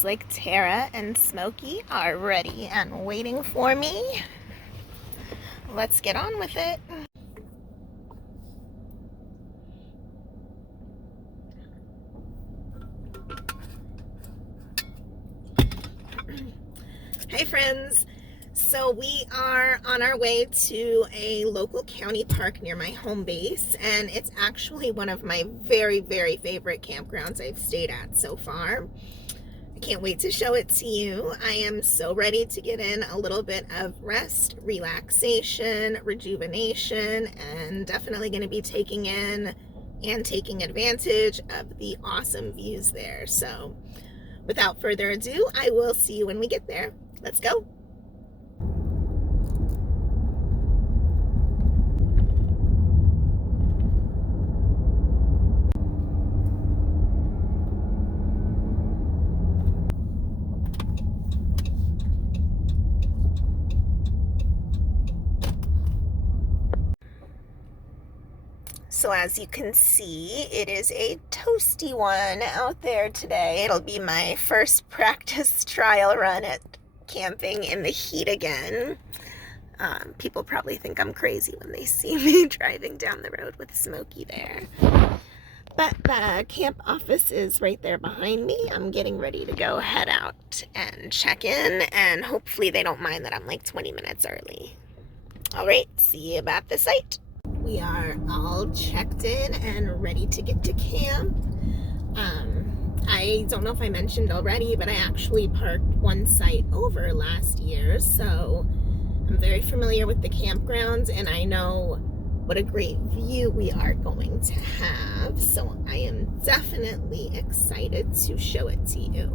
Looks like Tara and Smokey are ready and waiting for me. Let's get on with it. Hey friends, so we are on our way to a local county park near my home base, and it's actually one of my very favorite campgrounds I've stayed at so far. I can't wait to show it to you. I am so ready to get in a little bit of rest, relaxation, rejuvenation, and definitely going to be taking in and taking advantage of the awesome views there. So without further ado, I will see you when we get there. Let's go. So as you can see, it is a toasty one out there today. It'll be my first practice trial run at camping in the heat again. People probably think I'm crazy when they see me driving down the road with Smokey there. But the camp office is right there behind me. I'm getting ready to go head out and check in, and hopefully they don't mind that I'm like 20 minutes early. All right, see you about the site. We are all checked in and ready to get to camp. I don't know if I mentioned already, but I actually parked one site over last year, so I'm very familiar with the campgrounds, and I know what a great view we are going to have, so I am definitely excited to show it to you.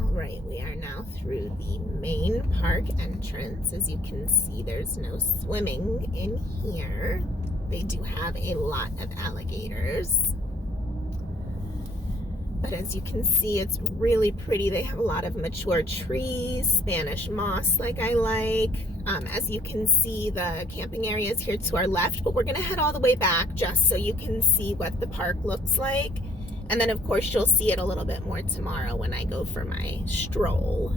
Alright, we are now through the main park entrance. As you can see, there's no swimming in here. They do have a lot of alligators. But as you can see, it's really pretty. They have a lot of mature trees, Spanish moss like I like. As you can see, the camping area is here to our left, but we're gonna head all the way back just so you can see what the park looks like. And then of course you'll see it a little bit more tomorrow when I go for my stroll.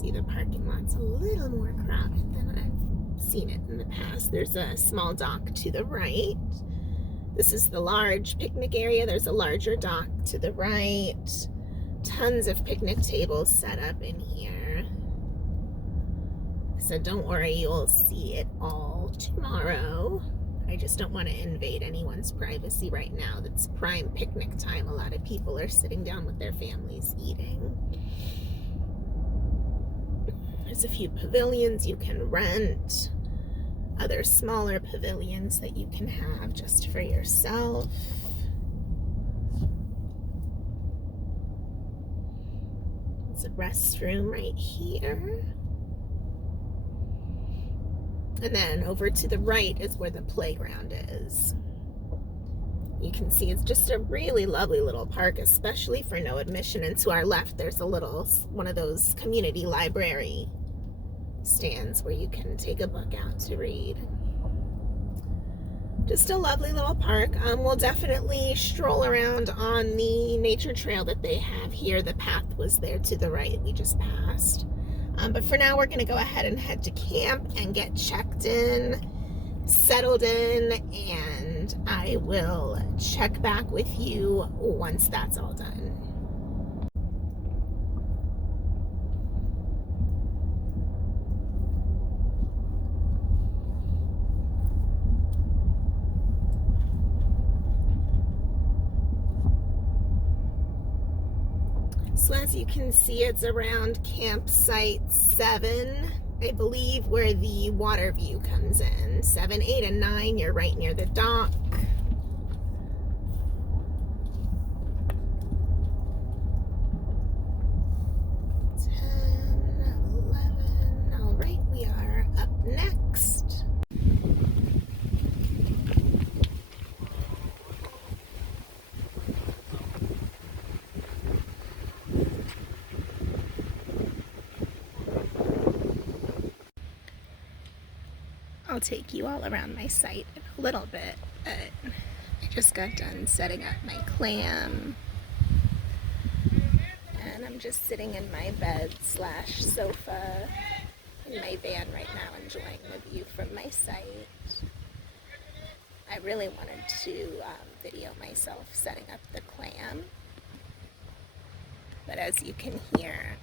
See, the parking lot's a little more crowded than I've seen it in the past. There's a small dock to the right. This is the large picnic area. There's a larger dock to the right. Tons of picnic tables set up in here. So don't worry, you'll see it all tomorrow. I just don't want to invade anyone's privacy right now. That's prime picnic time. A lot of people are sitting down with their families eating. There's a few pavilions you can rent, other smaller pavilions that you can have just for yourself. There's a restroom right here. And then over to the right is where the playground is. You can see it's just a really lovely little park, especially for no admission. And to our left, there's a little, one of those community library stands where you can take a book out to read. Just a lovely little park. We'll definitely stroll around on the nature trail that they have here. The path was there to the right, we just passed. But for now, we're gonna go ahead and head to camp and get checked in, settled in, and I will check back with you once that's all done. So as you can see, it's around campsite 7, I believe, where the water view comes in. 7, 8, and 9, you're right near the dock. 10, 11, all right, we are up next. I'll take you all around my site in a little bit, but I just got done setting up my clam, and I'm just sitting in my bed slash sofa in my van right now, enjoying the view from my site. I really wanted to video myself setting up the clam, but as you can hear,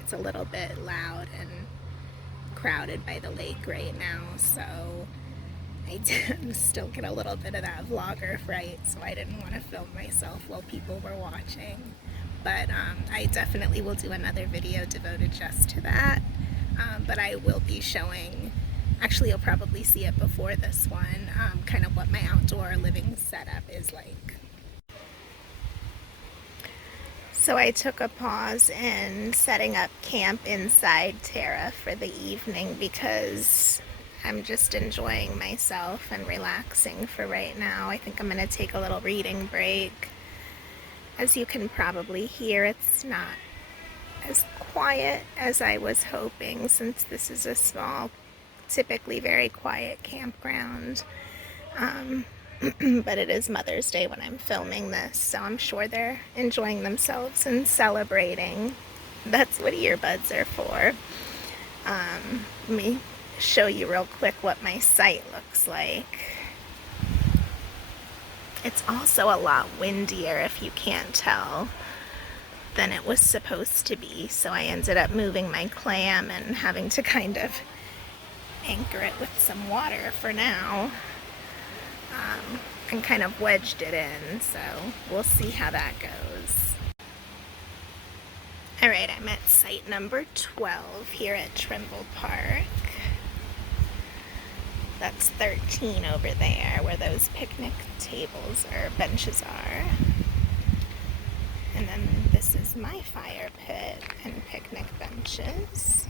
it's a little bit loud and crowded by the lake right now, so I did still get a little bit of that vlogger fright, so I didn't want to film myself while people were watching. But I definitely will do another video devoted just to that. But I will be showing, actually you'll probably see it before this one, kind of what my outdoor living setup is like. So I took a pause in setting up camp inside Tara for the evening because I'm just enjoying myself and relaxing for right now. I think I'm going to take a little reading break. As you can probably hear, it's not as quiet as I was hoping, since this is a small, typically very quiet campground. But it is Mother's Day when I'm filming this, so I'm sure they're enjoying themselves and celebrating. That's what earbuds are for. Let me show you real quick what my site looks like. It's also a lot windier, if you can't tell, than it was supposed to be, so I ended up moving my clam and having to kind of anchor it with some water for now. And kind of wedged it in, so we'll see how that goes. Alright, I'm at site number 12 here at Trimble Park. That's 13 over there where those picnic tables or benches are. And then this is my fire pit and picnic benches.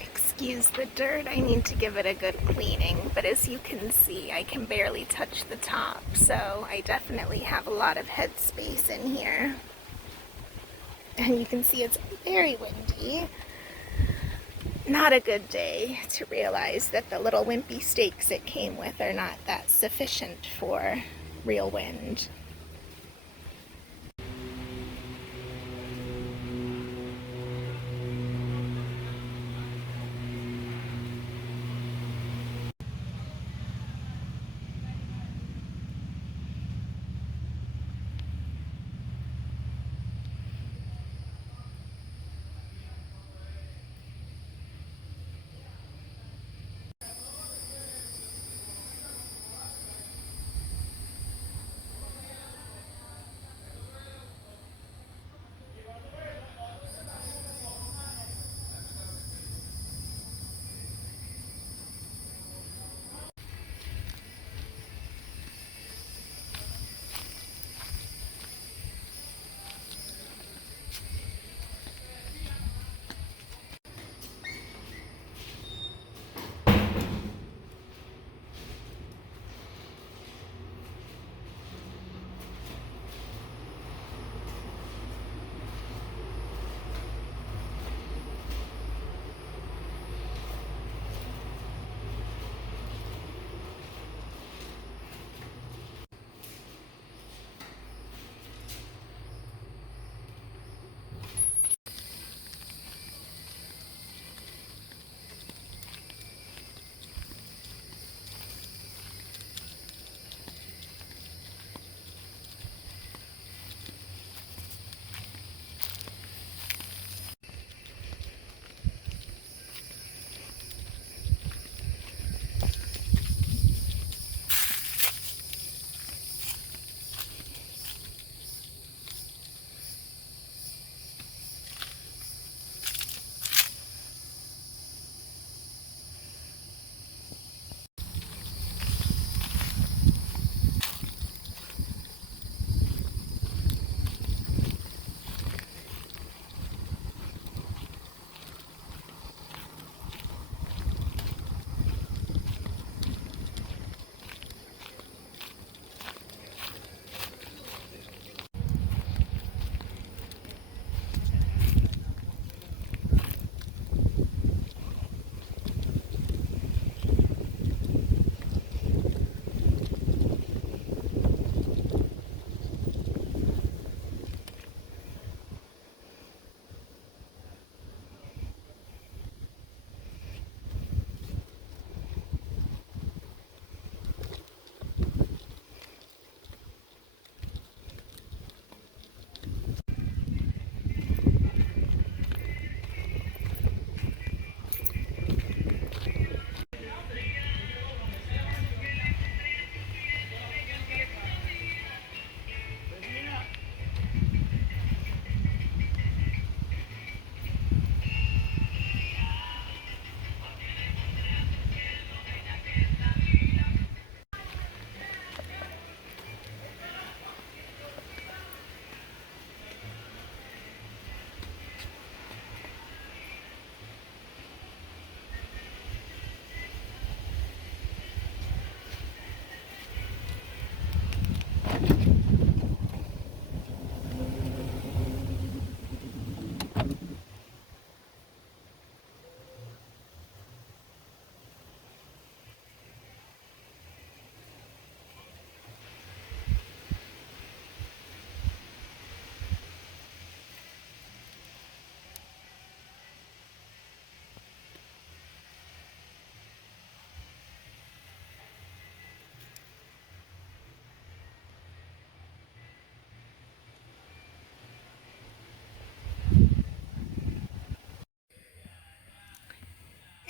Excuse the dirt, I need to give it a good cleaning, but as you can see, I can barely touch the top, so I definitely have a lot of headspace in here. And you can see it's very windy. Not a good day to realize that the little wimpy stakes it came with are not that sufficient for real wind.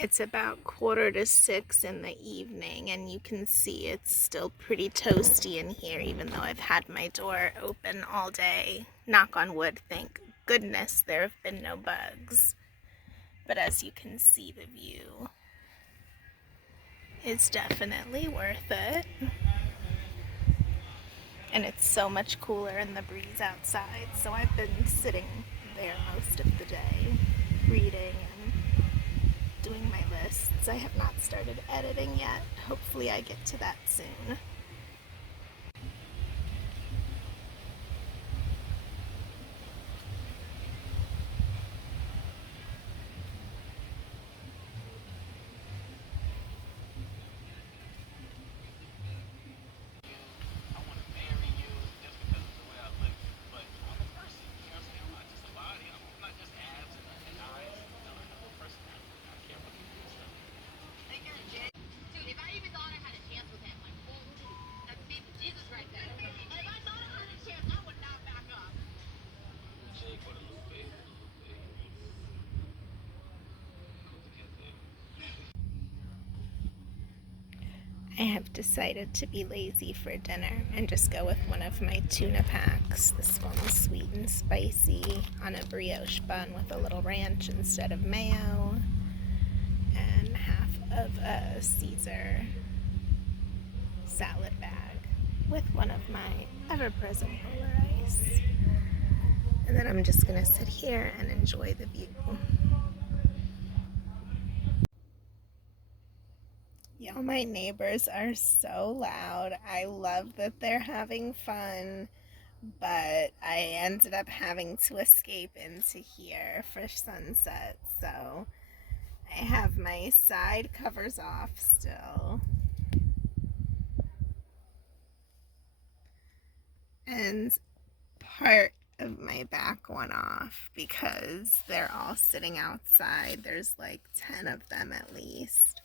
It's about 5:45 in the evening, and you can see it's still pretty toasty in here, even though I've had my door open all day. Knock on wood, thank goodness there have been no bugs. But as you can see, the view is definitely worth it. And it's so much cooler in the breeze outside, so I've been sitting there most of the day, reading and doing my lists. I have not started editing yet. Hopefully I get to that soon. I have decided to be lazy for dinner and just go with one of my tuna packs. This one's sweet and spicy on a brioche bun with a little ranch instead of mayo, and half of a Caesar salad bag with one of my ever-present polar ice. And then I'm just gonna sit here and enjoy the view. Y'all, my neighbors are so loud. I love that they're having fun, but I ended up having to escape into here for sunset, so I have my side covers off still. And part of my back one off because they're all sitting outside. There's like 10 of them at least.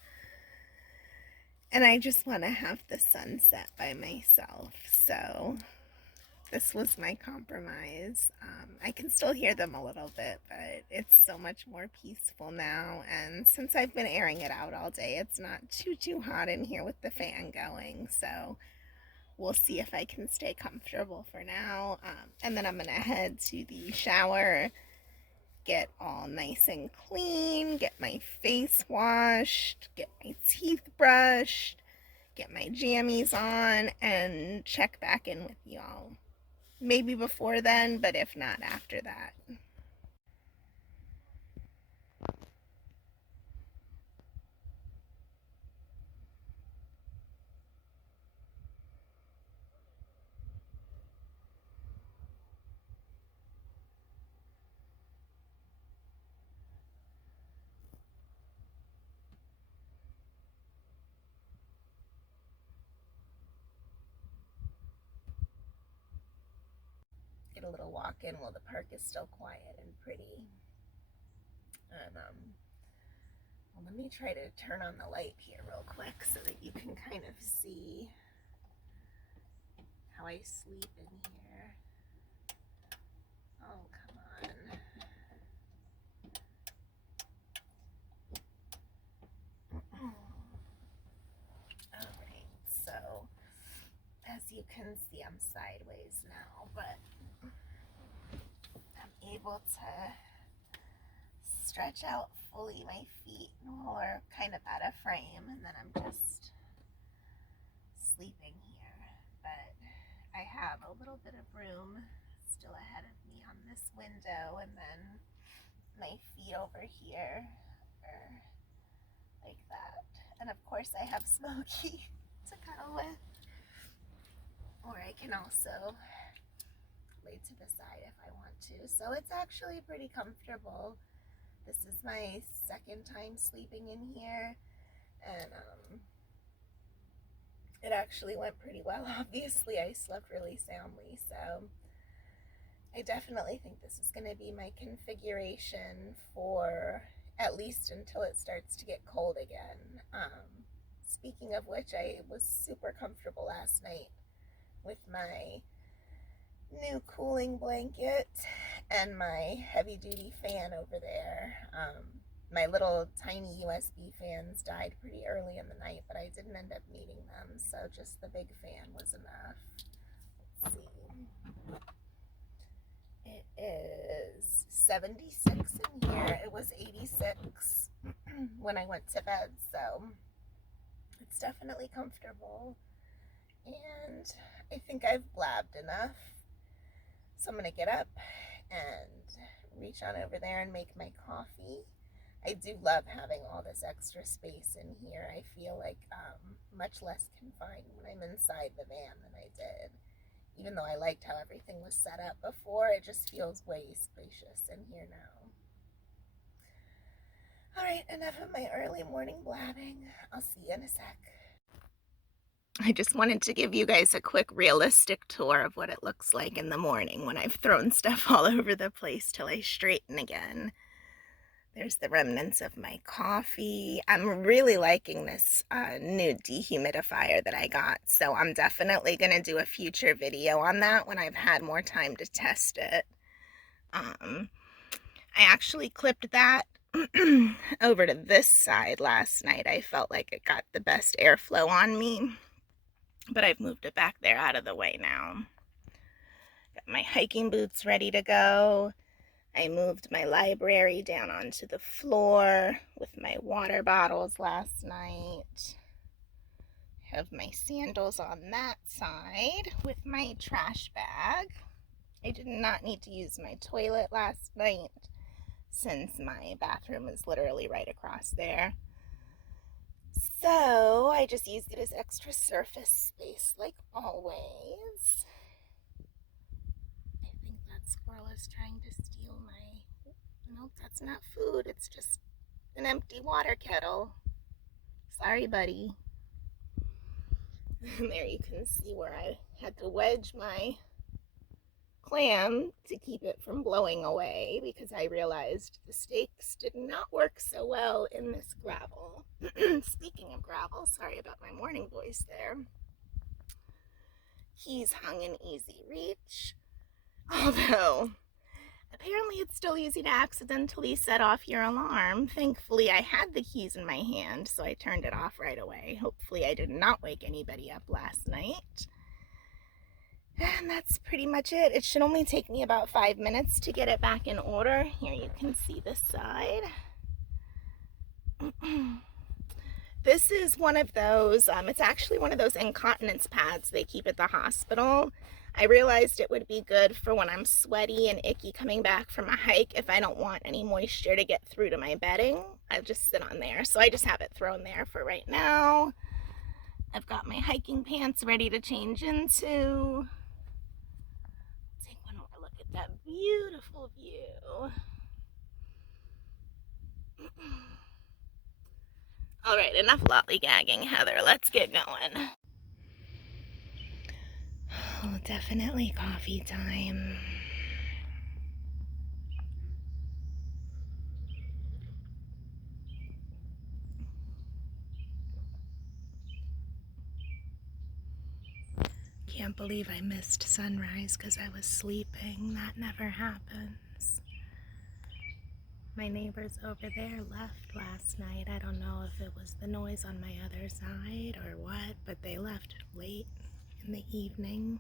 And I just want to have the sunset by myself, so this was my compromise. I can still hear them a little bit, but it's so much more peaceful now, and since I've been airing it out all day, it's not too hot in here with the fan going, so we'll see if I can stay comfortable for now. And then I'm gonna head to the shower, get all nice and clean, get my face washed, get my teeth brushed, get my jammies on, and check back in with y'all. Maybe before then, but if not, after that. Get a little walk in while the park is still quiet and pretty. And well, let me try to turn on the light here real quick so that you can kind of see how I sleep in here. Oh, come on. Alright, so as you can see, I'm sideways now, but I'm able to stretch out fully. My feet are kind of out of frame, and then I'm just sleeping here. But I have a little bit of room still ahead of me on this window, and then my feet over here are like that. And of course I have Smokey to cuddle with. Or I can also lay to the side if I want to. So it's actually pretty comfortable. This is my second time sleeping in here, and it actually went pretty well. Obviously, I slept really soundly, so I definitely think this is going to be my configuration for at least until it starts to get cold again. Speaking of which, I was super comfortable last night with my new cooling blanket and my heavy duty fan over there. My little tiny USB fans died pretty early in the night, but I didn't end up needing them, so just the big fan was enough. Let's see. It is 76 in here. It was 86 when I went to bed, so it's definitely comfortable. And I think I've blabbed enough. So I'm going to get up and reach on over there and make my coffee. I do love having all this extra space in here. I feel like much less confined when I'm inside the van than I did. Even though I liked how everything was set up before, it just feels way spacious in here now. All right, enough of my early morning blabbing. I'll see you in a sec. I just wanted to give you guys a quick realistic tour of what it looks like in the morning when I've thrown stuff all over the place till I straighten again. There's the remnants of my coffee. I'm really liking this new dehumidifier that I got, so I'm definitely going to do a future video on that when I've had more time to test it. I actually clipped that over to this side last night. I felt like it got the best airflow on me, but I've moved it back there out of the way now. Got my hiking boots ready to go. I moved my library down onto the floor with my water bottles last night. Have my sandals on that side with my trash bag. I did not need to use my toilet last night since my bathroom is literally right across there. So I just used it as extra surface space like always. I think that squirrel is trying to steal my... Nope, that's not food. It's just an empty water kettle. Sorry, buddy. There you can see where I had to wedge my clam to keep it from blowing away because I realized the stakes did not work so well in this gravel. Speaking of gravel, sorry about my morning voice there. He's hung in easy reach, although apparently it's still easy to accidentally set off your alarm. Thankfully, I had the keys in my hand, so I turned it off right away. Hopefully, I did not wake anybody up last night. And that's pretty much it. It should only take me about 5 minutes to get it back in order. Here you can see this side. This is one of those, it's actually one of those incontinence pads they keep at the hospital. I realized it would be good for when I'm sweaty and icky coming back from a hike if I don't want any moisture to get through to my bedding. I just sit on there. So I just have it thrown there for right now. I've got my hiking pants ready to change into. Take one more look at that beautiful view. All right, enough lollygagging, Heather. Let's get going. Oh, definitely coffee time. Can't believe I missed sunrise because I was sleeping. That never happens. My neighbors over there left last night. I don't know if it was the noise on my other side or what, but they left late in the evening.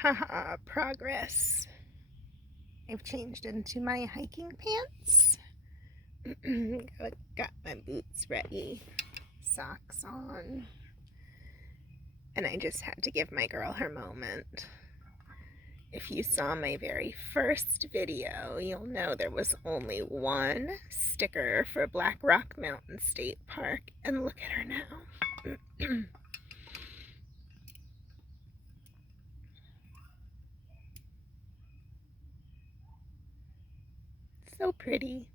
Haha, progress. I've changed into my hiking pants. Got my boots ready, socks on, and I just had to give my girl her moment. If you saw my very first video, you'll know there was only one sticker for Black Rock Mountain State Park, and look at her now. So pretty.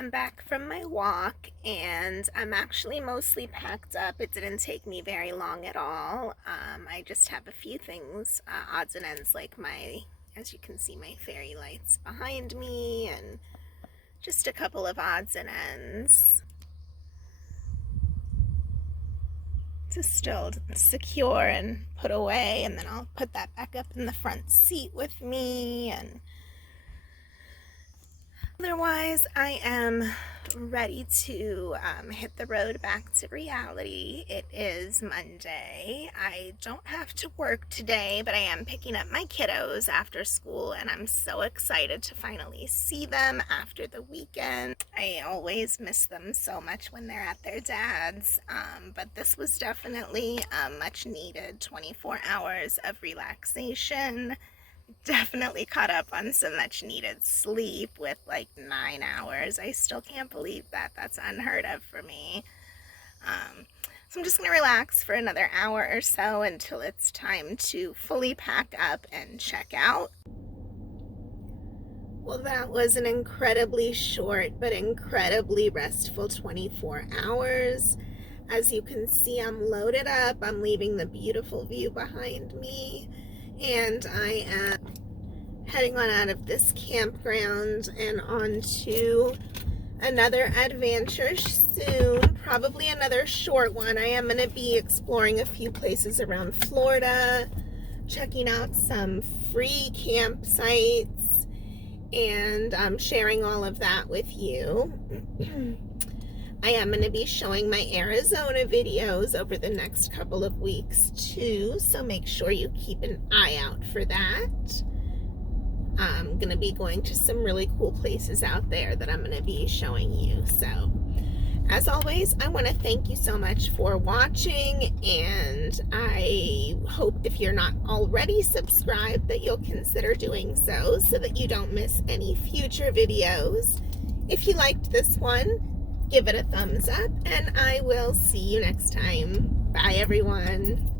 I'm back from my walk and I'm actually mostly packed up. It didn't take me very long at all. I just have a few things, odds and ends, like as you can see, my fairy lights behind me, and just a couple of odds and ends to still secure and put away, and then I'll put that back up in the front seat with me. And otherwise, I am ready to hit the road back to reality. It is Monday. I don't have to work today, but I am picking up my kiddos after school, and I'm so excited to finally see them after the weekend. I always miss them so much when they're at their dad's, but this was definitely a much needed 24 hours of relaxation. Definitely caught up on some much needed sleep with like 9 hours. I still can't believe that. That's unheard of for me. So I'm just going to relax for another hour or so until it's time to fully pack up and check out. Well, that was an incredibly short but incredibly restful 24 hours. As you can see, I'm loaded up. I'm leaving the beautiful view behind me. And I am heading on out of this campground and on to another adventure soon, probably another short one. I am going to be exploring a few places around Florida, checking out some free campsites, and sharing all of that with you. I am going to be showing my Arizona videos over the next couple of weeks too, so make sure you keep an eye out for that. I'm going to be going to some really cool places out there that I'm going to be showing you. So, as always, I want to thank you so much for watching, and I hope if you're not already subscribed that you'll consider doing so that you don't miss any future videos. If you liked this one, give it a thumbs up, and I will see you next time. Bye, everyone.